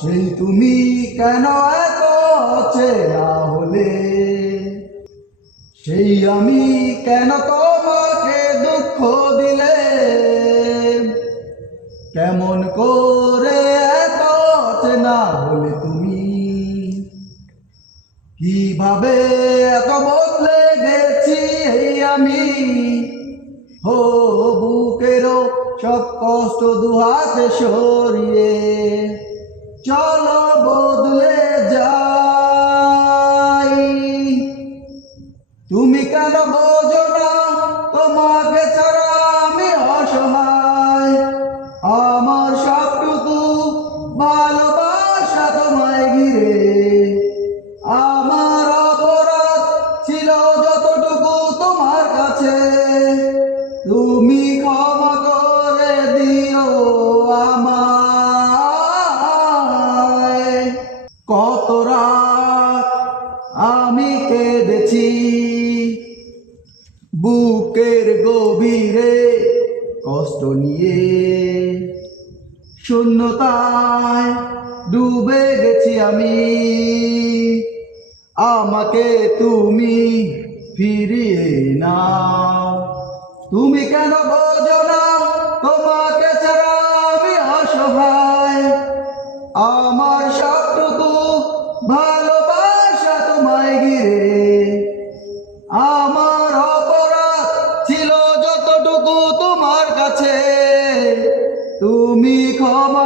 সেই তুমি কেন এত চেনা হলে, সেই আমি কেন তোমাকে দুঃখ দিলে, কেমন করে এত চেনা হলে তুমি, কিভাবে এত বদলে গেছি এই আমি। হো বুকেরও সব কষ্ট দুহাতে সরিয়ে চলো বদলে যাই। তুমি কেন বোঝো না তোমাকে ছাড়া আমি অসহায়, আমার সবটুকু ভালোবাসা তোমায় ঘিরে। আমার অপরাধ ছিল যতটুকু তোমার কাছে, তুমি ক্ষমা করে দিও আমায়। কত রাত আমি কেঁদেছি বুকের গভীরে কষ্ট নিয়ে, শূন্যতায় ডুবে গেছি আমি। আমাকে তুমি ফিরিয়ে নাও, তুমি কেন বোঝো না তোমাকে ছাড়া আমি অসহায়, আমার সবটুকু ভালোবাসা তোমায় ঘিরে। আমার অপরাধ ছিল যতটুকু তোমার কাছে, তুমি ক্ষমা